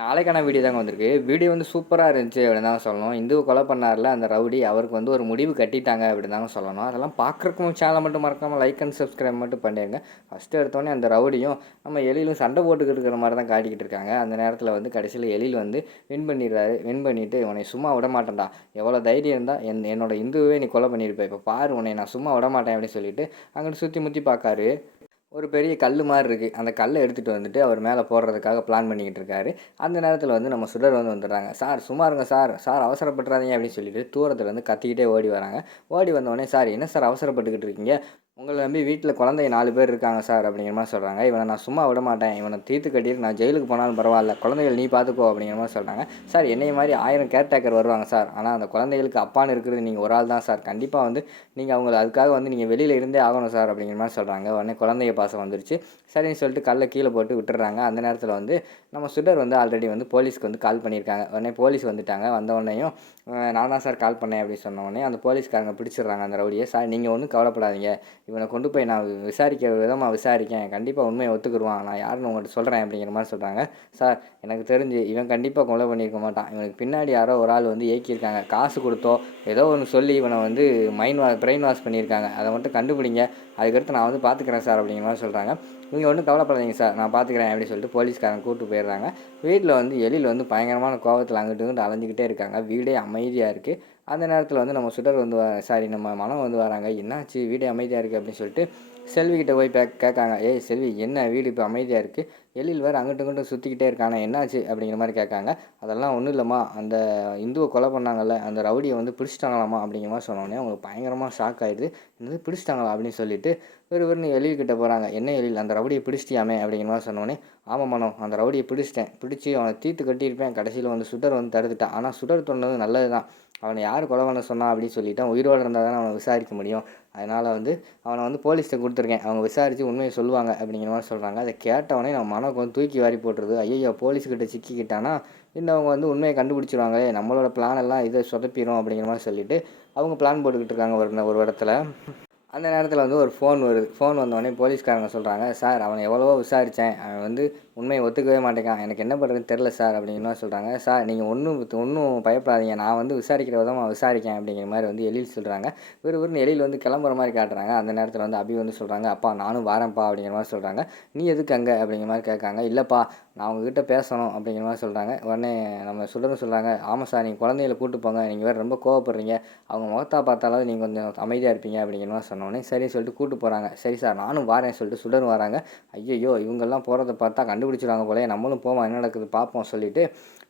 நாளைக்கான வீடியோ தாங்க வந்திருக்கு. வீடியோ வந்து சூப்பராக இருந்துச்சு அப்படின்னு தாங்க சொல்லணும். இந்துவை கொலை பண்ணார்ல அந்த ரவுடி. அவருக்கு வந்து ஒரு முடிவு கட்டிட்டாங்க அப்படின்னு தாங்க சொல்லணும். அதெல்லாம் பார்க்குறக்கும் சேனலை மட்டும் மறக்காமல் லைக் அண்ட் சப்ஸ்கிரைப் மட்டும் பண்ணிடுங்க. ஃபஸ்ட்டு எடுத்தோடனே அந்த ரவுடியும் நம்ம எலியிலும் சண்டை போட்டுக்கிட்டு இருக்கிற மாதிரி தான் காட்டிக்கிட்டு இருக்காங்க. அந்த நேரத்தில் வந்து கடைசியில் எழில் வந்து வின் பண்ணிடுறாரு. வின் பண்ணிவிட்டு உன்னை சும்மா விட மாட்டேன்டா. எவ்வளோ தைரியம் இருந்தால் என் என்னோட இந்துவே நீ கொலை பண்ணியிருப்பேன் இப்போ பாரு உன்னை நான் சும்மா விட மாட்டேன் அப்படின்னு சொல்லிட்டு அங்கிட்டு சுற்றி முற்றி பார்க்காரு. ஒரு பெரிய கல் மாதிரி இருக்குது அந்த கல்லை எடுத்துகிட்டு வந்துட்டு அவர் மேலே போடுறதுக்காக பிளான் பண்ணிக்கிட்டு இருக்காரு. அந்த நேரத்தில் வந்து நம்ம சுடர் வந்து வந்துடுறாங்க. சார் சும்மா இருங்க சார். சார் அவசரப்படுறாதீங்க அப்படின்னு சொல்லிட்டு தூரத்தில் வந்து கத்திக்கிட்டே ஓடி வராங்க. ஓடி வந்தோடனே சார் என்ன சார் அவசரப்பட்டுக்கிட்டு இருக்கீங்க? உங்களை நம்பி வீட்டில் குழந்தைங்க நாலு பேர் இருக்காங்க சார் அப்படிங்கிற மாதிரி சொல்கிறாங்க இவனை நான் சும்மா விட மாட்டேன். இவனை தீர்த்து கட்டிட்டு நான் ஜெயிலுக்கு போனாலும் பரவாயில்ல. குழந்தைகள் நீ பார்த்துக்கோ அப்படிங்கிற மாதிரி சொல்கிறாங்க சார் என்னைய மாதிரி ஆயிரம் கேர்டேக்கர் வருவாங்க சார். ஆனால் அந்த குழந்தைகளுக்கு அப்பான்னு இருக்கிறது நீங்கள் ஒரு ஆள் தான் சார். கண்டிப்பாக வந்து நீங்கள் அவங்கள அதுக்காக வந்து நீங்கள் வெளியில் இருந்தே ஆகணும் சார் அப்படிங்கிற மாதிரி சொல்கிறாங்க உடனே குழந்தைய பாசம் வந்துருச்சு. சரின்னு சொல்லிட்டு கல்லை கீழே போட்டு விட்டுறாங்க. அந்த நேரத்தில் வந்து நம்ம சுடர் வந்து ஆல்ரெடி வந்து போலீஸ்க்கு வந்து கால் பண்ணியிருக்காங்க. உடனே போலீஸ் வந்துட்டாங்க. வந்த உடனேயும் நான் தான் சார் கால் பண்ணேன் அப்படின்னு சொன்ன உடனே அந்த போலீஸ்காரங்க பிடிச்சிடுறாங்க அந்த ரவுடியை. சார் நீங்கள் ஒன்றும் கவலைப்படாதீங்க. இவனை கொண்டு போய் நான் விசாரிக்கிற விதமாக விசாரிக்கேன். கண்டிப்பாக உண்மையை ஒத்துக்குருவான் நான் யாருன்னு உங்கள்கிட்ட சொல்கிறேன் அப்படிங்கிற மாதிரி சொல்கிறாங்க சார் எனக்கு தெரிஞ்சு இவன் கண்டிப்பாக கொலை பண்ணியிருக்க மாட்டான். இவனுக்கு பின்னாடி யாரோ ஒரு ஆள் வந்து இயக்கியிருக்காங்க காசு கொடுத்தோ ஏதோ ஒன்று சொல்லி இவனை வந்து மைண்ட் வா பிரெயின் வாஷ் பண்ணியிருக்காங்க. அதை மட்டும் கண்டுபிடிங்க. அதுக்கடுத்து நான் வந்து பார்த்துக்கிறேன் சார் அப்படிங்கிற மாதிரி சொல்கிறாங்க நீங்கள் ஒன்றும் கவலைப்படாதீங்க சார். நான் பார்த்துக்கிறேன் அப்படின்னு சொல்லிட்டு போலீஸ்காரன் கூப்பிட்டு போயிடுறாங்க. வீட்டில் வந்து எழில் வந்து பயங்கரமான கோவத்தில் அங்கிட்டு இங்கிட்டு அலைஞ்சிக்கிட்டே இருக்காங்க. வீடே அமைதியாக இருக்குது அந்த நேரத்தில் வந்து நம்ம சுடர் வந்து சாரி நம்ம மனம் வந்து வராங்க. என்னாச்சு? வீடே அமைதியாக இருக்குது அப்படின்னு சொல்லிட்டு செல்விக்கிட்ட போய் பே கேட்காங்க. ஏய் செல்வி என்ன வீடு இப்போ அமைதியாக இருக்குது எழில் வேறு அங்கிட்டும் இங்கிட்டும் சுற்றிக்கிட்டே இருக்கானே என்னாச்சு? அப்படிங்கிற மாதிரி கேட்காங்க. அதெல்லாம் ஒன்றும் இல்லைம்மா. அந்த இந்துவை கொலை பண்ணாங்கல்ல அந்த ரவுடியை வந்து பிடிச்சிட்டாங்களாம்மா? அப்படிங்கிற மாதிரி சொன்னோடனே அவங்களுக்கு பயங்கரமாக ஷாக் ஆகிடுது என்னது பிடிச்சிட்டாங்களா? அப்படின்னு சொல்லிட்டு வெறுவெறுன்னு எழில் கிட்ட போகிறாங்க என்ன எழில்? அந்த ரவுடியை பிடிச்சிட்டியாமே? அப்படிங்கிற மாதிரி சொன்னோடனே ஆமாம் மனோ அந்த ரவுடியை பிடிச்சிட்டேன். பிடிச்சி அவனை தீர்த்து கட்டியிருப்பேன். கடைசியில் வந்து சுடர் வந்து தடுத்துட்டான். ஆனால் சுடர் தொண்டது நல்லது தான் அவனை யார் கொலை பண்ண சொன்னா அப்படின்னு சொல்லிட்டான் உயிரோடு இருந்தால் தானே அவனை விசாரிக்க முடியும். அதனால் வந்து அவனை வந்து போலீஸ்கிட்ட கொடுத்துருக்கேன். அவங்க விசாரித்து உண்மையை சொல்லுவாங்க அப்படிங்கிற மாதிரி சொல்கிறாங்க அதை கேட்டவனே நம்ம மனக்கு வந்து தூக்கி வாரி போட்டுருது. ஐயோ போலீஸ்கிட்ட சிக்கிக்கிட்டானா? இன்னும் அவங்க வந்து உண்மையை கண்டுபிடிச்சிருவாங்களே நம்மளோட பிளான் எல்லாம் இதை சொதப்பிடும் அப்படிங்கிற மாதிரி சொல்லிவிட்டு அவங்க பிளான் போட்டுக்கிட்டு இருக்காங்க ஒரு ஒரு இடத்துல. அந்த நேரத்தில் வந்து ஒரு ஃபோன் வருது. ஃபோன் வந்தோடனே போலீஸ்காரங்க சொல்கிறாங்க சார் அவனை எவ்வளவோ விசாரித்தேன் அவன் வந்து உண்மையை ஒத்துக்கவே மாட்டேங்கான் எனக்கு என்ன பண்ணுறதுன்னு தெரில சார் அப்படிங்கிற சொல்கிறாங்க சார் நீங்கள் ஒன்றும் ஒன்றும் பயப்படாதீங்க. நான் வந்து விசாரிக்கிற விதமாக விசாரிக்கேன் அப்படிங்கிற மாதிரி வந்து எழில் சொல்கிறாங்க விறுவிறுன்னு எழில் வந்து கிளம்புற மாதிரி காட்டுறாங்க. அந்த நேரத்தில் வந்து அபி வந்து சொல்கிறாங்க அப்பா நானும் வரேன்ப்பா அப்படிங்கிற மாதிரி சொல்கிறாங்க நீ எதுக்கு அங்கே? அப்படிங்கிற மாதிரி கேட்காங்க. இல்லைப்பா நான் உங்ககிட்ட பேசணும் அப்படிங்கிற மாதிரி சொல்கிறாங்க உடனே நம்ம சொல்கிறது சொல்கிறாங்க ஆமாம் சார் நீங்கள் குழந்தைகளை கூப்பிட்டு போங்க. நீங்கள் வேறு ரொம்ப கோவப்படுறீங்க. அவங்க முகத்தா பார்த்தாலும் நீங்கள் கொஞ்சம் அமைதியாக இருப்பீங்க அப்படிங்கிற மாதிரி சொன்னோடனே சரின்னு சொல்லிட்டு கூப்பிட்டு போகிறாங்க சரி சார் நானும் வரேன் சொல்லிட்டு சுடர் வராங்க. ஐயோ இவங்கெல்லாம் போகிறத பார்த்தா கண்டுபிடிச்சிருவாங்க போல நம்மளும் போவோம் என்ன நடக்குது பார்ப்போம் சொல்லிட்டு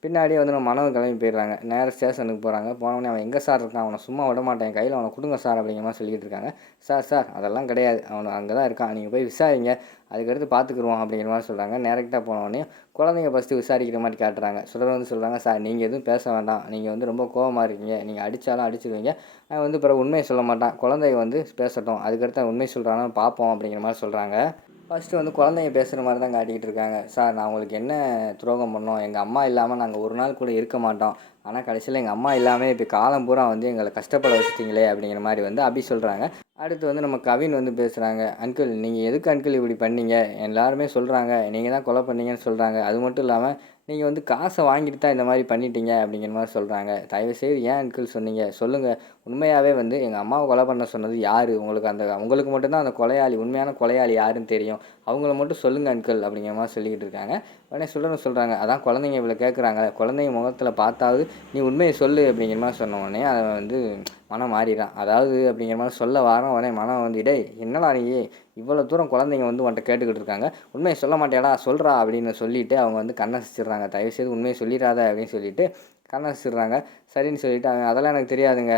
பின்னாடியே வந்து நம்ம மனவன் கிளம்பி போயிடுறாங்க. நேராக ஸ்டேஷனுக்கு போகிறாங்க போனவொடனே அவன் எங்கே சார் இருக்கான்? அவனை சும்மா விட மாட்டேன். கையில் அவனை கொடுங்க சார் அப்படிங்கிற மாதிரி சொல்லிகிட்டு இருக்காங்க. சார் சார் அதெல்லாம் கிடையாது. அவனை அங்கே தான் இருக்கான். நீங்கள் போய் விசாரிங்க. அதுக்கடுத்து பார்த்துக்குருவோம் அப்படிங்கிற மாதிரி சொல்கிறாங்க டேரெக்டாக போனோடனே குழந்தைங்க ஃபஸ்ட்டு விசாரிக்கிற மாதிரி காட்டுறாங்க. சிலர் வந்து சொல்கிறாங்க சார் நீங்கள் எதுவும் பேச வேண்டாம். நீங்கள் வந்து ரொம்ப கோவமாக இருக்கீங்க. நீங்கள் அடித்தாலும் அடிச்சிருவீங்க. நான் வந்து பிறகு உண்மையை சொல்ல மாட்டான். குழந்தைய வந்து பேசட்டும். அதுக்கடுத்து உண்மை சொல்கிறானா பார்ப்போம் அப்படிங்கிற மாதிரி சொல்கிறாங்க ஃபஸ்ட்டு வந்து குழந்தைங்க பேசுகிற மாதிரி தான் காட்டிக்கிட்டு இருக்காங்க. சார் நான் உங்களுக்கு என்ன துரோகம் பண்ணோம்? எங்கள் அம்மா இல்லாமல் நாங்கள் ஒரு நாள் கூட இருக்க மாட்டோம். ஆனால் கடைசியில் எங்கள் அம்மா இல்லாமல் இப்போ காலம் பூரா வந்து எங்களை கஷ்டப்பட வச்சுட்டிங்களே அப்படிங்கிற மாதிரி வந்து அப்படி சொல்கிறாங்க அடுத்து வந்து நம்ம கவின் வந்து பேசுகிறாங்க அங்கிள் நீங்கள் எதுக்கு அங்கிள் இப்படி பண்ணீங்க? எல்லாருமே சொல்கிறாங்க நீங்கள் தான் கொலை பண்ணீங்கன்னு சொல்கிறாங்க அது மட்டும் இல்லாமல் நீங்கள் வந்து காசை வாங்கிட்டு தான் இந்த மாதிரி பண்ணிட்டீங்க அப்படிங்கிற மாதிரி சொல்கிறாங்க தயவுசெய்து ஏன் அங்கிள் சொன்னீங்க? சொல்லுங்கள் உண்மையாகவே வந்து எங்கள் அம்மாவை கொலை பண்ண சொன்னது யார்? உங்களுக்கு அந்த உங்களுக்கு மட்டும்தான் அந்த கொலையாளி உண்மையான கொலையாளி யாருன்னு தெரியும். அவங்கள மட்டும் சொல்லுங்கள் அங்கிள் அப்படிங்கிற மாதிரி சொல்லிக்கிட்டு இருக்காங்க. உடனே சொல்லணும் சொல்கிறாங்க அதான் குழந்தைங்க இவ்வளோ கேட்குறாங்க குழந்தைங்க முகத்தில் பார்த்தாவது நீ உண்மையை சொல்லு அப்படிங்கிற மாதிரி சொன்ன உடனே அதை வந்து மனம் மாறிடான் அதாவது அப்படிங்கிற மாதிரி சொல்ல வாரம் உடனே மனம் வந்து டேய் என்னடா நீ? இவ்வளோ தூரம் குழந்தைங்க வந்து உன்ட்ட கேட்டுக்கிட்டு இருக்காங்க. உண்மையை சொல்ல மாட்டேடா சொல்கிறா அப்படின்னு சொல்லிவிட்டு அவங்க வந்து கண்ணசிச்சிடுறாங்க தயவுசெய்து உண்மையை சொல்லிடாத அப்படின்னு சொல்லிட்டு கண்ணசிடுறாங்க சரின்னு சொல்லிவிட்டு அவன் அதெல்லாம் எனக்கு தெரியாதுங்க.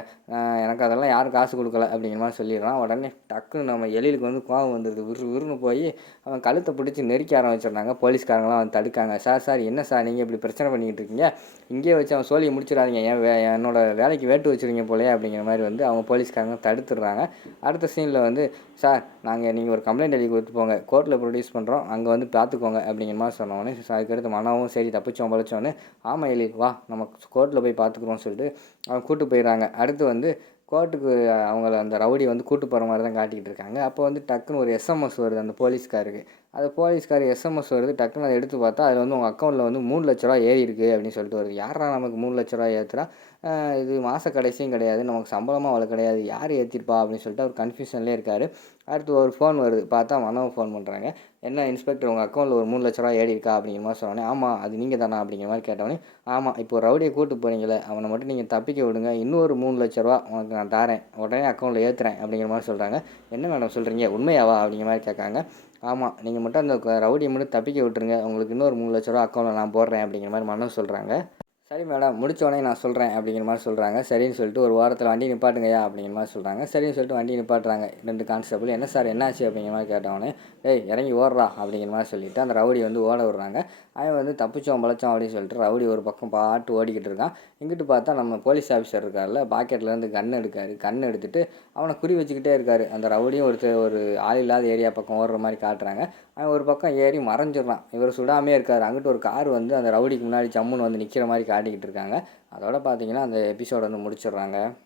எனக்கு அதெல்லாம் யாரும் காசு கொடுக்கல அப்படிங்கிற மாதிரி சொல்லிடுறான். உடனே டக்குன்னு நம்ம எழிலுக்கு வந்து கோவம் வந்துடுது. விறு விறுன்னு போய் அவன் கழுத்தை பிடிச்சி நெருக்கி ஆரம்பிச்சிடுறாங்க. போலீஸ்காரங்களாம் வந்து தடுக்காங்க. சார் சார் என்ன சார் நீங்கள் இப்படி பிரச்சனை பண்ணிக்கிட்டு இருக்கீங்க? இங்கேயே வச்சு அவன் சோழியை முடிச்சிடாதீங்க. என் வே என்னோட வேலைக்கு வேட்டு வச்சுருங்க போலே அப்படிங்கிற மாதிரி வந்து அவங்க போலீஸ்காரங்க தடுத்துடுறாங்க. அடுத்த சீனில் வந்து சார் நாங்கள் நீங்கள் ஒரு கம்ப்ளைண்ட் எழுதி கொடுத்து போங்க. கோர்ட்டில் ப்ரொடியூஸ் பண்ணுறோம் அங்கே வந்து பார்த்துக்கோங்க அப்படிங்கிற மாதிரி சொன்னோடனே அதுக்கடுத்து மனவும் சரி தப்பிச்சோம் பழிச்சோன்னு ஆமாம் எழில் வா நம்ம கோர்ட்டில் போய் பார்த்துக்குறோம்னு சொல்லிட்டு அவங்க கூட்டு போயிடுறாங்க. அடுத்து வந்து கோர்ட்டுக்கு அவங்கள அந்த ரவுடி வந்து கூட்டு போகிற மாதிரி தான் காட்டிக்கிட்டு இருக்காங்க. அப்போ வந்து டக்குன்னு ஒரு எஸ்எம்எஸ் வருது அந்த போலீஸ்காருக்கு. அது போலீஸ்கார் எஸ்எம்எஸ் வருது டக்குன்னு அதை எடுத்து பார்த்தா அதில் வந்து உங்கள் அக்கௌண்ட்டில் வந்து மூணு லட்ச ரூபா ஏறி இருக்குது அப்படின்னு சொல்லிட்டு வருது. யாரா நமக்கு மூணு லட்ச ரூபா ஏற்றுறா இது மாத கடைசியும் கிடையாது நமக்கு சம்பளமாக அவ்வளோ கிடையாது யார் ஏற்றிருப்பா அப்படின்னு சொல்லிட்டு அவர் கன்ஃபியூஷன்லேயே இருக்கார். அடுத்து ஒரு ஃபோன் வருது பார்த்தா மனோவை ஃபோன் பண்ணுறாங்க என்ன இன்ஸ்பெக்டர் உங்கள் அக்கௌண்ட்டில் ஒரு மூணு லட்ச ரூபா ஏறி இருக்கா அப்படிங்கிற மாதிரி சொன்னோன்னே ஆமாம் அது நீங்கள் தானா அப்படிங்கிற மாதிரி கேட்டவொடனே ஆமாம் இப்போ ரவுடியை கூட்டு போகிறீங்களே அவனை மட்டும் நீங்கள் தப்பிக்க விடுங்க இன்னொரு மூணு லட்ச ரூபா உனக்கு நான் தரேன் உடனே அக்கௌண்ட்டில் ஏற்றுறேன் அப்படிங்கிற மாதிரி சொல்கிறாங்க என்ன மேடம் சொல்கிறீங்க உண்மையாவா அப்படிங்கிற மாதிரி கேட்காங்க. ஆமாம் நீங்கள் மட்டும் அந்த க- ரவுடியை மட்டும் தப்பிக்க விட்டுருங்க. உங்களுக்கு இன்னொரு மூணு லட்ச ரூபா அக்கௌண்ட்டில் நான் போடுறேன் அப்படிங்கிற மாதிரி மனோ சொல்கிறாங்க சரி மேடம் முடித்தோடனே நான் சொல்கிறேன் அப்படிங்கிற மாதிரி சொல்கிறாங்க சரின்னு சொல்லிட்டு ஒரு வாரத்தில் வண்டி நிப்பாட்டுங்கய்யா அப்படிங்கிற மாதிரி சொல்கிறாங்க சரின்னு சொல்லிட்டு வண்டி நிப்பாட்டுறாங்க. ரெண்டு கான்ஸ்டபிள் என்ன சார் என்னாச்சு அப்படிங்கிற மாதிரி கேட்டவொடனே டேய் இறங்கி ஓடுறா அப்படிங்கிற மாதிரி சொல்லிட்டு அந்த ரவுடி வந்து ஓட விடுறாங்க. அவன் வந்து தப்பிச்சோம் பழச்சோம் அப்படின்னு சொல்லிட்டு ரவுடி ஒரு பக்கம் பாட்டு ஓடிக்கிட்டு இருக்கான். இங்கிட்டு பார்த்தா நம்ம போலீஸ் ஆஃபீஸர் இருக்கார்ல பாக்கெட்லேருந்து கன் எடுக்காரு. கன் எடுத்துட்டு அவனை குறி வச்சுக்கிட்டே இருக்காரு. அந்த ரவுடியும் ஒருத்தர் ஒரு ஆள் இல்லாத ஏரியா பக்கம் ஓடுற மாதிரி காட்டுறாங்க. அவன் ஒரு பக்கம் ஏறி மறைஞ்சிடறான். இவர் சுடாமே இருக்கார். அங்கிட்டு ஒரு கார் வந்து அந்த ரவுடிக்கு முன்னாடி ஜம்முன்னு வந்து நிற்கிற மாதிரி ஆடிக்கிட்டு இருக்காங்க. அதோட பார்த்தீங்கன்னா அந்த எபிசோட வந்து முடிச்சிடுறாங்க.